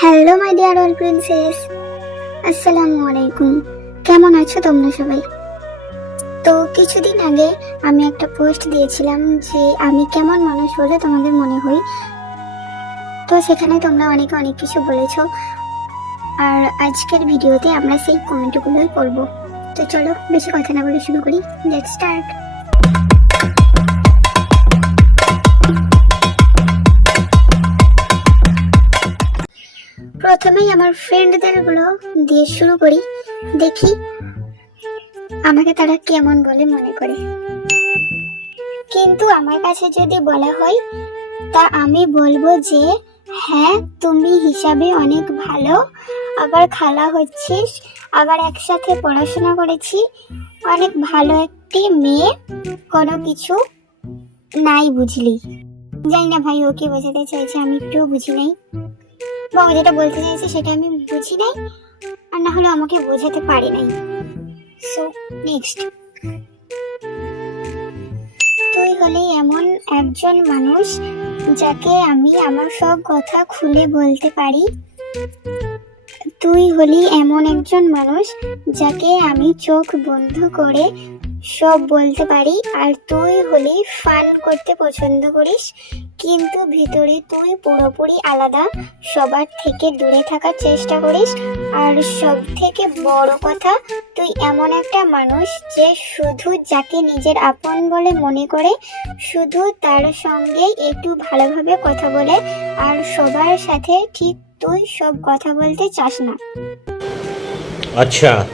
Hello my dear all princess আসসালামু আলাইকুম কেমন আছো তোমরা সবাই? তো কিছুদিন আগে আমি একটা পোস্ট দিয়েছিলাম যে আমি কেমন মানুষ বলে তোমাদের মনে হই। তো সেখানে তোমরা অনেকে অনেক কিছু বলেছ। আর আজকের ভিডিওতে আমরা সেই কমেন্টগুলোই করব। তো চলো, বেশি কথা না বলে শুরু করি। লেটস স্টার্ট প্রথমেই আমার ফ্রেন্ডদেরগুলো দিয়ে শুরু করি, দেখি আমাকে তারা কেমন বলে মনে করে। কিন্তু আমার কাছে যদি বলা হয়, তা আমি বলব যে হ্যাঁ তুমি হিসাবে অনেক ভালো, আবার খালা হচ্ছিস, আবার একসাথে পড়াশোনা করেছি, অনেক ভালো একটি মেয়ে, কোনো কিছু নাই বুঝলি। জানি না ভাই ও কি বোঝাতে চাইছে, আমি একটুও বুঝি নাই। বা ও যেটা বলতে চাইছে সেটা আমি বুঝি নাই, আর না হলে আমাকে বোঝাতে পারি নাই। সো নেক্সট তুই হলে এমন একজন মানুষ যাকে আমি আমার সব কথা খুলে বলতে পারি। তুই হলি এমন একজন মানুষ যাকে আমি চোখ বন্ধ করে সব বলতে পারি, আর তুই হলি ফান করতে পছন্দ করিস কিন্তু ভিতরে তুই পুরোপুরি আলাদা। সবার থেকে দূরে থাকার চেষ্টা করিস। আর সব থেকে বড় কথা তুই এমন একটা মানুষ যে শুধু যাকে নিজের আপন বলে মনে করে শুধু তার সঙ্গে একটু ভালোভাবে কথা বলে আর সবার সাথে ঠিক তুই সব কথা বলতে চাস না। আচ্ছা।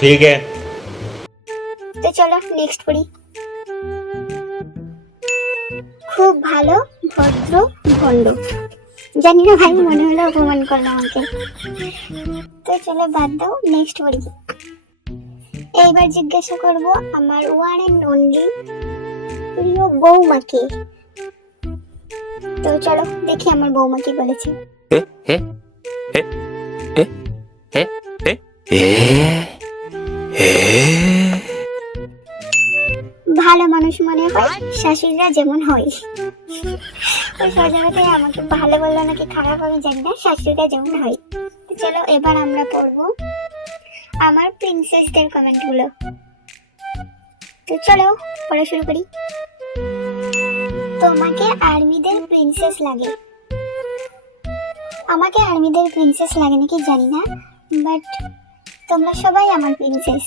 ঠিক আছে। তো চলো নেক্সট পড়ি। খুব ভালো, ভদ্র, ভণ্ড। জানি না ভাই, মনে হলো অপমান করল আমাকে। তো চলো বাদ দাও নেক্সট পড়ি এইবার জিজ্ঞাসা করব আমার ওয়ান এন্ড অনলি প্রিয় বৌমাকে। তো চলো দেখি আমার বৌমা কি বলেছে। ভালো মানুষ মনে হয়, শাশুড়িরা যেমন হয়। ওই সজাগতায় আমাকে ভালো বলল নাকি খারাপ আমি জানি না, শাশুড়িরা যেমন হয়। চলো এবার আমরা পড়ব আমার প্রিন্সেসদের কমেন্টগুলো তো চলো, পড়া শুরু করি। তোমাকে আর্মিদের প্রিন্সেস লাগে। আমাকে আর্মিদের প্রিন্সেস লাগে নাকি জানি না বাট তোমরা সবাই আমার প্রিন্সেস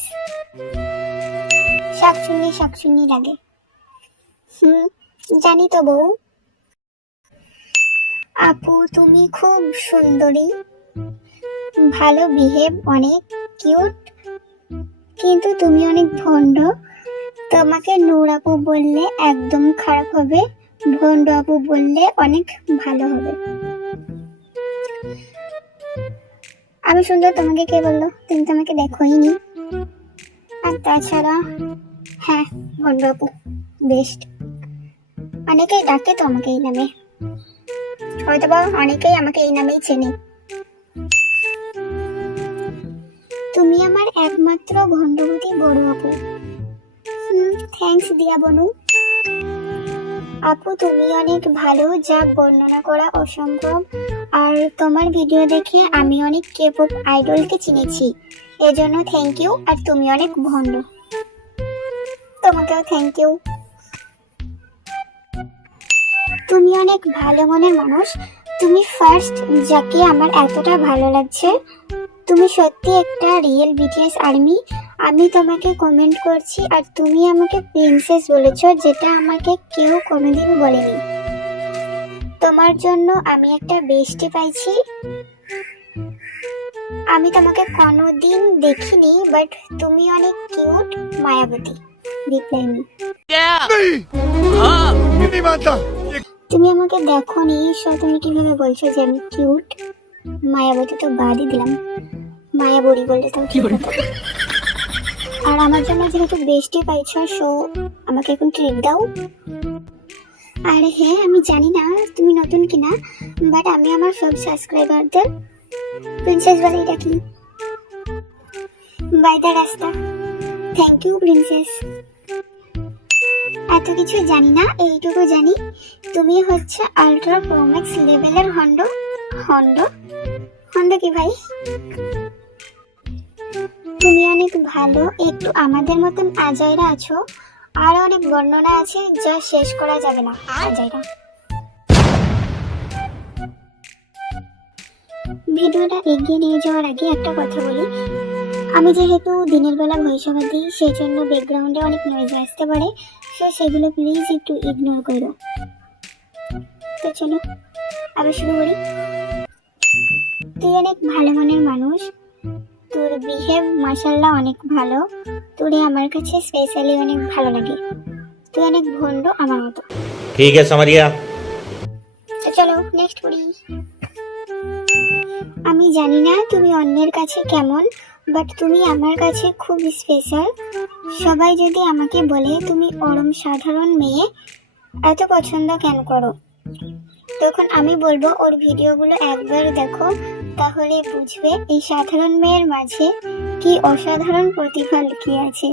শাকচুন্নি শাকচুন্নি লাগে। হুম, জানি তো বউ। আপু, তুমি খুব সুন্দরী। ভালো বিহেভ, অনেক কিউট। কিন্তু তুমি অনেক ভণ্ড। তোমাকে নূর আপু বললে একদম খারাপ হবে। ভণ্ড আপু বললে অনেক ভালো হবে। আমি সুন্দর, তোমাকে কে বলল? তুমি তো আমাকে দেখোই নি আর তাছাড়া হ্যাঁ ভণ্ড আপু বেস্ট অনেকেই ডাকে তো আমাকে এই নামে। হয়তো বা অনেকেই আমাকে এই নামেই চেনে। তুমি আমার একমাত্র ভণ্ডবতী বড় আপু। থ্যাঙ্কস দিয়া বনু। আপু, তুমি অনেক ভালো, যা বর্ণনা করা অসম্ভব। আর তোমার ভিডিও দেখে আমি অনেক কেপপ আইডলকে চিনেছি। এজন্য থ্যাংক ইউ আর তুমি অনেক ভণ্ড। তোমাকেও থ্যাংক ইউ তুমি অনেক ভালো মনের মানুষ। তুমি ফার্স্ট যাকে আমার এতটা ভালো লাগছে। তুমি সত্যি একটা রিয়েল বিটিএস আর্মি আমি তোমাকে কমেন্ট করছি আর তুমি আমাকে প্রিন্সেস বলেছ যেটা আমাকে কেউ কোনোদিন বলেনি। তোমার জন্য আমি একটা বেস্টি পাইছি। আমি তোমাকে কোনোদিন দেখিনি বাট তুমি অনেক কিউট মায়াবতী। রিপ্লাই তুমি আমাকে দেখো নি তুমি কীভাবে বলছো যে আমি কিউট মায়াবতী তো বাদই দিলাম। মায়াবরী বললে তো। আর আমার জন্য যেহেতু বেস্টে পাইছো সো আমাকে এখন ট্রিট দাও। আর হ্যাঁ আমি জানি না তুমি নতুন কিনা বাট আমি আমার সব সাবস্ক্রাইবারদের প্রিন্সেস বলেই ডাকি। বাইটা রাস্তা। থ্যাংক ইউ প্রিন্সেস এত কিছু জানি না, এইটুকু জানি। তুমি হচ্ছে আলট্রা প্রোম্যাক্স লেভেলের হন্ড। হন্ড? হন্ড কি ভাই? তুমি অনেক ভালো, একটু আমাদের মতন আজয়রা আছো। আরও অনেক বর্ণনা আছে যা শেষ করা যাবে না আজয়রা ভিডিওটা এগিয়ে নিয়ে যাওয়ার আগে একটা কথা বলি। আমি যেহেতু দিনের বেলা ভয়েস দিই সেই জন্য ব্যাকগ্রাউন্ডে অনেক নয়েজ আসতে পারে। সো সেগুলো প্লিজ একটু ইগনোর করো। তো চলো আবার শুরু করি। তুই অনেক ভালো মনের মানুষ। তোর বিহেভ মাসাল্লাহ অনেক ভালো। তোরে আমার কাছে স্পেশালি অনেক ভালো লাগে। তুই অনেক ভণ্ড আমার মতো। ঠিক আছে মারিয়া। চলো নেক্সট করি। আমি জানি না তুমি অন্যের কাছে কেমন বাট তুমি আমার কাছে খুব স্পেশাল সবাই যদি আমাকে বলে তুমি অরম সাধারণ মেয়ে এত পছন্দ কেন করো? তখন আমি বলব ওর ভিডিওগুলো একবার দেখো তাহলে বুঝবে এই সাধারণ মেয়ের মাঝে কি অসাধারণ প্রতিভা লুকিয়ে আছে।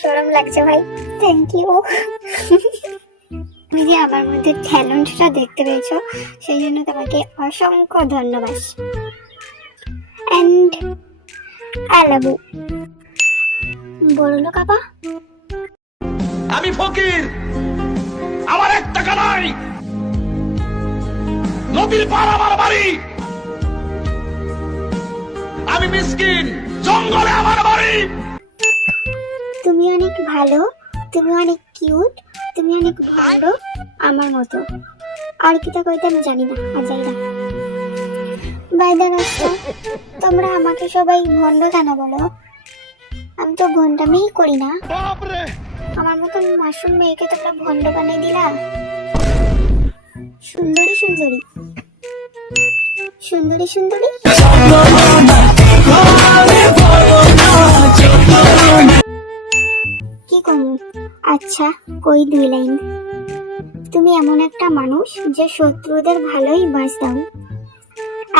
সরম লাগছে ভাই। থ্যাংক ইউ তুমি যে আমার মধ্যে ট্যালেন্টটা দেখতে পেয়েছ সেই জন্য তোমাকে অসংখ্য ধন্যবাদ। অ্যান্ড আই লাভ ইউ বড় লোক আপা আমি ফকির। আমার এক টাকা নাই। নদীর পার আমার বাড়ি। আমি মিসকিন জঙ্গলে আমার বাড়ি। তুমি অনেক ভালো তুমি অনেক কিউট তুমি অনেক ভালো আমার মতো। আর কিটা কইতে আমি জানি না আর যাই না। বাইদা তোমরা আমাকে সবাই ভণ্ড কেন বলো? আমি তো ভণ্ডামিই করি না। আমার মতন মাসুম মেয়েকে তোমরা ভণ্ড বানিয়ে দিলা? সুন্দরী সুন্দরী। সুন্দরী সুন্দরী? কি কমু? আচ্ছা কই দুই লাইন। তুমি এমন একটা মানুষ যে শত্রুদের ভালোই বাস দাও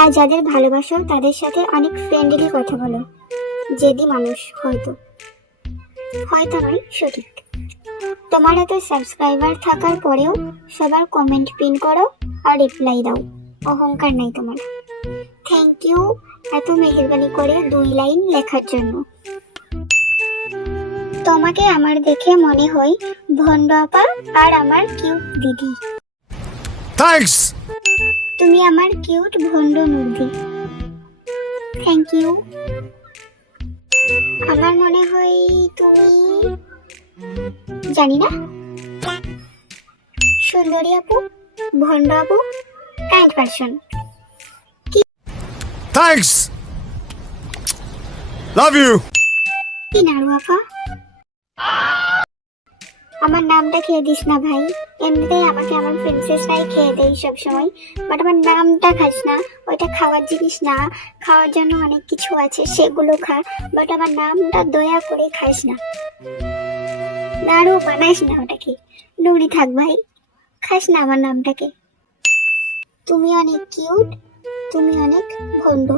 আর যাদের ভালোবাসো তাদের সাথে অনেক ফ্রেন্ডলি কথা বলো। জেদি মানুষ হয়তো। হয়তো নয় সঠিক। তোমার এত সাবস্ক্রাইবার থাকার পরেও সবার কমেন্ট পিন করো আর রিপ্লাই দাও। অহংকার নাই তোমার। থ্যাংক ইউ এত মেহরবানি করে দুই লাইন লেখার জন্য। তোমাকে আমার দেখে মনে হয় ভণ্ড আপা আর আমার কিউট দিদি। থ্যাঙ্কস তুমি আমার কিউট ভণ্ড নুরদি থ্যাংক ইউ আমার মনে হয় তুমি জানি না। সুন্দরী আপু ভন্ড আপু kind person thanks love you কি নাড়ু আপা? আমার নামটা খেয়ে দিস না ভাই। এমনিতেই আমাকে আমার প্রিন্সেসরাই খেয়ে দেয় সব সময় বাট আমার নামটা খাস না, ওইটা খাওয়ার জিনিস না, খাওয়ার জন্য অনেক কিছু আছে, সেগুলো খা বাট আমার নামটা দয়া করে খাস না। নাড়ু বানাইস না ওটাকে। নুড়ি থাক ভাই, খাস না আমার নামটাকে। তুমি অনেক কিউট তুমি অনেক ভণ্ড।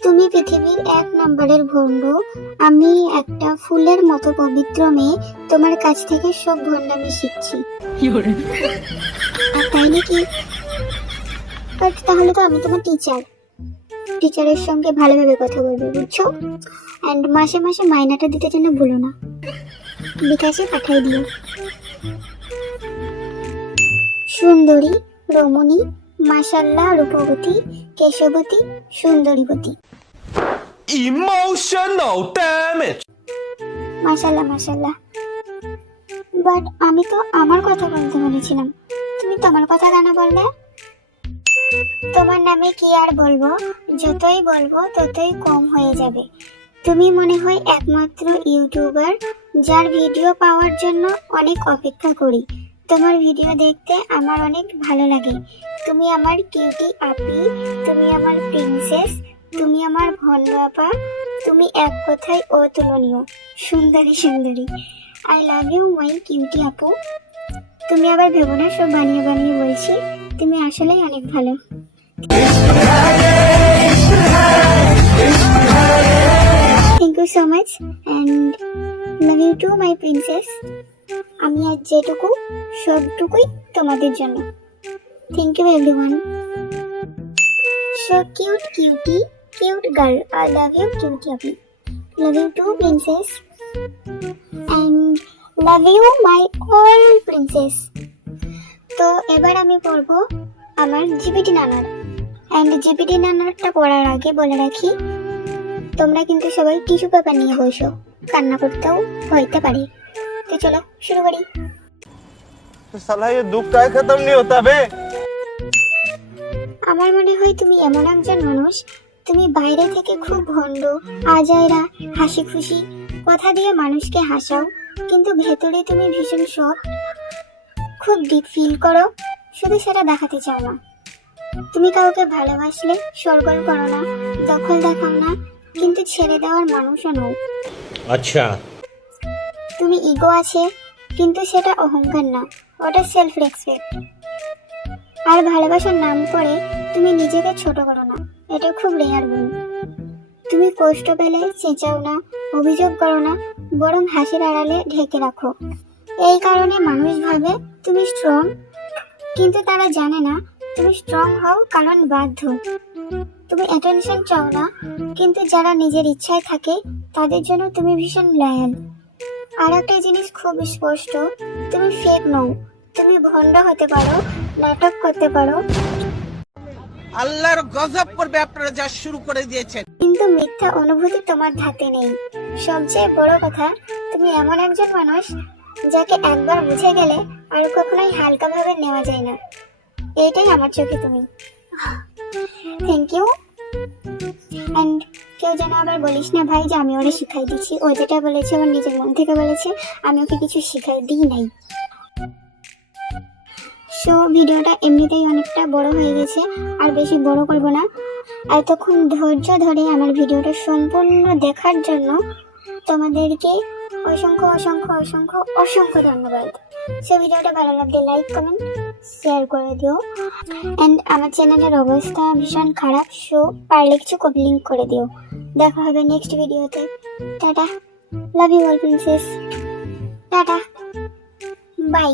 তুমি পৃথিবীর এক নম্বরের ভণ্ড, আমি একটা ফুলের মতো পবিত্র মেয়ে তোমার কাছ থেকে সব ভণ্ডামি শিখছি। আর তাই নাকি? বাট তাহলে তো আমি তোমার টিচার টিচারের সঙ্গে ভালোভাবে কথা বলবে বুঝছ? অ্যান্ড মাসে মাসে মাইনাটা দিতে যেন ভুলো না। বিকাশে পাঠাই দিও। সুন্দরী রমণী মাসাল্লাহ রূপবতী কেশবতী সুন্দরীবতী। ইমোশনাল ড্যামেজ মাশাল্লাহ মাশাল্লাহ। বাট আমি তো আমার কথা বলতে বলেছিলাম। তুমি তোমার কথা কেন বললে? তোমার নামে কি আর বলব? যতই বলব, ততই কম হয়ে যাবে। তুমি মনে হয় একমাত্র ইউটিউবার, যার ভিডিও পাওয়ার জন্য অনেক অপেক্ষা করি। তোমার ভিডিও দেখতে আমার অনেক ভালো লাগে। তুমি আমার কিউটি আপি, তুমি আমার প্রিন্সেস, তুমি আমার আপা তুমি এক কথায় অতুলনীয়। সুন্দরী সুন্দরী। I love you my cutie আপু তুমি আবার ভেবো না, সব বানিয়ে বানিয়ে বলছি। তুমি আসলেই অনেক ভালো। Thank you so much and love you too my princess আমি আজ যেটুকু, সবটুকুই তোমাদের জন্য। Thank you everyone so cute cutie cute girl I love you cutie আপু love you too princess love you my all princess তো এবার আমি পড়ব আমার জিপিটি নানার অ্যান্ড জিপিটি নানারটা পড়ার আগে বলে রাখি তোমরা কিন্তু সবাই টিস্যু পেপার নিয়ে বসো কান্না করতেও হইতে পারে তো চলো শুরু করি तो साला ये दुख का खत्म नहीं होता बे আমার মনে হয় তুমি এমন একজন মানুষ তুমি বাইরে থেকে খুব ভণ্ড আজাইরা হাসি খুশি কথা দিয়ে মানুষকে হাসাও কিন্তু ভেতরে তুমি ভীষণ সফট খুব ডিপ ফিল করো। শুধু সেটা দেখাতে চাও না। তুমি কাউকে ভালোবাসলে সরগোল করো না দখল দেখাও না কিন্তু ছেড়ে দেওয়ার মানুষও নয় আচ্ছা। তুমি ইগো আছে কিন্তু সেটা অহংকার না ওটা সেলফ রেসপেক্ট আর ভালোবাসার নাম করে তুমি নিজেকে ছোট করো না এটা খুব রেয়ার গুণ। তুমি কষ্ট পেলে চেঁচাও না অভিযোগ করো না বরং হাসির আড়ালে ঢেকে রাখো। এই কারণে মানুষ ভাবে তুমি স্ট্রং কিন্তু তারা জানে না তুমি স্ট্রং হও কারণ বাধ্য। তুমি অ্যাটেনশন চাও না, কিন্তু যারা নিজের ইচ্ছায় থাকে, তাদের জন্য তুমি ভীষণ লয়াল আর একটা জিনিস খুব স্পষ্ট, তুমি ফেক নও, তুমি ভণ্ড হতে পারো, নাটক করতে পারো। আল্লাহর গজব করবে আপনারা যা শুরু করে দিয়েছেন। কিন্তু মিথ্যা অনুভূতি তোমার ধাতে নেই। সবচেয়ে বড় কথা, তুমি এমন একজন মানুষ যাকে একবার বুঝে গেলে আর কখনোই হালকাভাবে নেওয়া যায় না। এইটাই আমার চোখে তুমি। থ্যাংক ইউ অ্যান্ড কেউ যেন আবার বলিস না, ভাই, যে আমি ওরে শিখাই দিচ্ছি। ও যেটা বলেছে ওর নিজের মন থেকে বলেছে, আমি ওকে কিছু শিখাই দিই নাই। সো ভিডিওটা এমনিতেই অনেকটা বড় হয়ে গেছে, আর বেশি বড় করব না। এতক্ষণ ধৈর্য ধরে আমার ভিডিওটা সম্পূর্ণ দেখার জন্য তোমাদেরকে অসংখ্য অসংখ্য অসংখ্য অসংখ্য ধন্যবাদ। সে ভিডিওটা ভালো লাগলে লাইক কমেন্ট শেয়ার করে দিও। অ্যান্ড আমার চ্যানেলের অবস্থা ভীষণ খারাপ সো পারলে কিছু লিঙ্ক করে দিও। দেখা হবে নেক্সট ভিডিওতে tata. Love you all princess tata. Bye